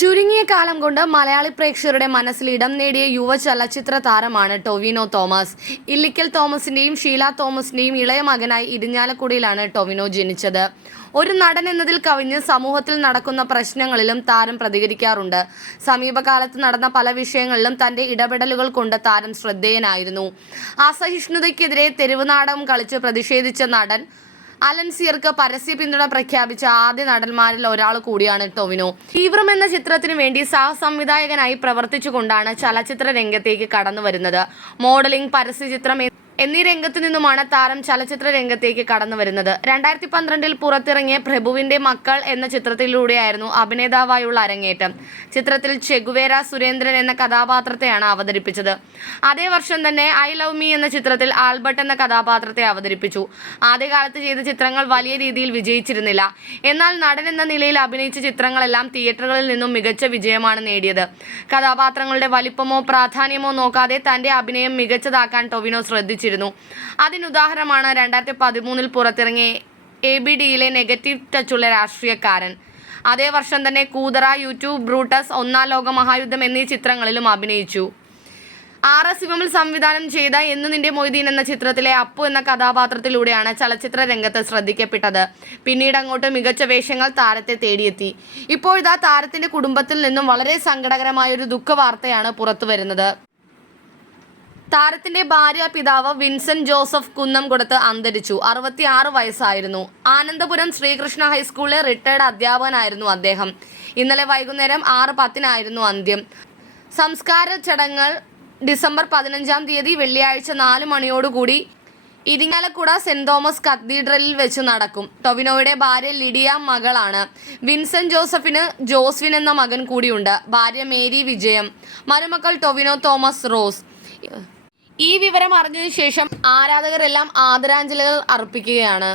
ചുരുങ്ങിയ കാലം കൊണ്ട് മലയാളി പ്രേക്ഷകരുടെ മനസ്സിൽ ഇടം നേടിയ യുവ ചലച്ചിത്ര താരമാണ് ടൊവിനോ തോമസ്. ഇല്ലിക്കൽ തോമസിന്റെയും ഷീല തോമസിന്റെയും ഇളയ മകനായി ഇരിഞ്ഞാലക്കുടയിലാണ് ടൊവിനോ ജനിച്ചത്. ഒരു നടൻ എന്നതിൽ കവിഞ്ഞ് സമൂഹത്തിൽ നടക്കുന്ന പ്രശ്നങ്ങളിലും താരം പ്രതികരിക്കാറുണ്ട്. സമീപകാലത്ത് നടന്ന പല വിഷയങ്ങളിലും തന്റെ ഇടപെടലുകൾ കൊണ്ട് താരം ശ്രദ്ധേയനായിരുന്നു. അസഹിഷ്ണുതയ്ക്കെതിരെ തെരുവ് നാടകം കളിച്ച് പ്രതിഷേധിച്ച നടൻ അലൻസിയർക്ക് പരസ്യ പിന്തുണ പ്രഖ്യാപിച്ച ആദ്യ നടന്മാരിൽ ഒരാൾ കൂടിയാണ് ടൊവിനോ. തീവ്രം എന്ന ചിത്രത്തിനു വേണ്ടി സഹസംവിധായകനായി പ്രവർത്തിച്ചുകൊണ്ടാണ് ചലച്ചിത്ര രംഗത്തേക്ക് കടന്നു വരുന്നത്. മോഡലിംഗ്, പരസ്യചിത്രം എന്നീ രംഗത്തു നിന്നുമാണ് താരം ചലച്ചിത്ര രംഗത്തേക്ക് കടന്നു വരുന്നത്. 2012 പുറത്തിറങ്ങിയ പ്രഭുവിന്റെ മക്കൾ എന്ന ചിത്രത്തിലൂടെയായിരുന്നു അഭിനേതാവായുള്ള അരങ്ങേറ്റം. ചിത്രത്തിൽ ചെഗുവേര സുരേന്ദ്രൻ എന്ന കഥാപാത്രത്തെയാണ് അവതരിപ്പിച്ചത്. അതേ വർഷം തന്നെ ഐ ലവ് മീ എന്ന ചിത്രത്തിൽ ആൽബർട്ട് എന്ന കഥാപാത്രത്തെ അവതരിപ്പിച്ചു. ആദ്യകാലത്ത് ചെയ്ത ചിത്രങ്ങൾ വലിയ രീതിയിൽ വിജയിച്ചിരുന്നില്ല. എന്നാൽ നടൻ എന്ന നിലയിൽ അഭിനയിച്ച ചിത്രങ്ങളെല്ലാം തിയേറ്ററുകളിൽ നിന്നും മികച്ച വിജയമാണ് നേടിയത്. കഥാപാത്രങ്ങളുടെ വലിപ്പമോ പ്രാധാന്യമോ നോക്കാതെ തന്റെ അഭിനയം മികച്ചതാക്കാൻ ടൊവിനോ ശ്രദ്ധിച്ചു. അതിനുദാഹരണമാണ് 2013 പുറത്തിറങ്ങിയ ABDയിലെ നെഗറ്റീവ് ടച്ചുള്ള രാഷ്ട്രീയക്കാരൻ. അതേ വർഷം തന്നെ കൂതറ, യൂട്യൂബ്, ബ്രൂട്ടസ്, ഒന്നാം ലോക മഹായുദ്ധം എന്നീ ചിത്രങ്ങളിലും അഭിനയിച്ചു. RS ശിവമൽ സംവിധാനം ചെയ്ത എന്നു നിന്റെ മൊയ്തീൻ എന്ന ചിത്രത്തിലെ അപ്പു എന്ന കഥാപാത്രത്തിലൂടെയാണ് ചലച്ചിത്ര രംഗത്ത് ശ്രദ്ധിക്കപ്പെട്ടത്. പിന്നീട് അങ്ങോട്ട് മികച്ച വേഷങ്ങൾ താരത്തെ തേടിയെത്തി. ഇപ്പോഴിതാ താരത്തിന്റെ കുടുംബത്തിൽ നിന്നും വളരെ സങ്കടകരമായ ഒരു ദുഃഖവാർത്തയാണ് പുറത്തുവരുന്നത്. താരത്തിന്റെ ഭാര്യ പിതാവ് വിൻസെന്റ് ജോസഫ് കുന്നംകുടത്ത് അന്തരിച്ചു. 66 വയസ്സായിരുന്നു. ആനന്ദപുരം ശ്രീകൃഷ്ണ ഹൈസ്കൂളിലെ റിട്ടയർഡ് അധ്യാപകനായിരുന്നു അദ്ദേഹം. ഇന്നലെ വൈകുന്നേരം 6:10 അന്ത്യം. സംസ്കാര ചടങ്ങുകൾ ഡിസംബർ 15 വെള്ളിയാഴ്ച 4 മണിയോടുകൂടി ഇരിങ്ങാലക്കുട സെന്റ് തോമസ് കത്തീഡ്രലിൽ വെച്ച് നടക്കും. ടൊവിനോയുടെ ഭാര്യ ലിഡിയ മകളാണ്. വിൻസെന്റ് ജോസഫിന് ജോസ്വിൻ എന്ന മകൻ കൂടിയുണ്ട്. ഭാര്യ മേരി വിജയം, മരുമക്കൾ ടൊവിനോ തോമസ്, റോസ്. ഈ വിവരം അറിഞ്ഞതിനു ശേഷം ആരാധകരെല്ലാം ആദരാഞ്ജലികൾ അർപ്പിക്കുകയാണ്.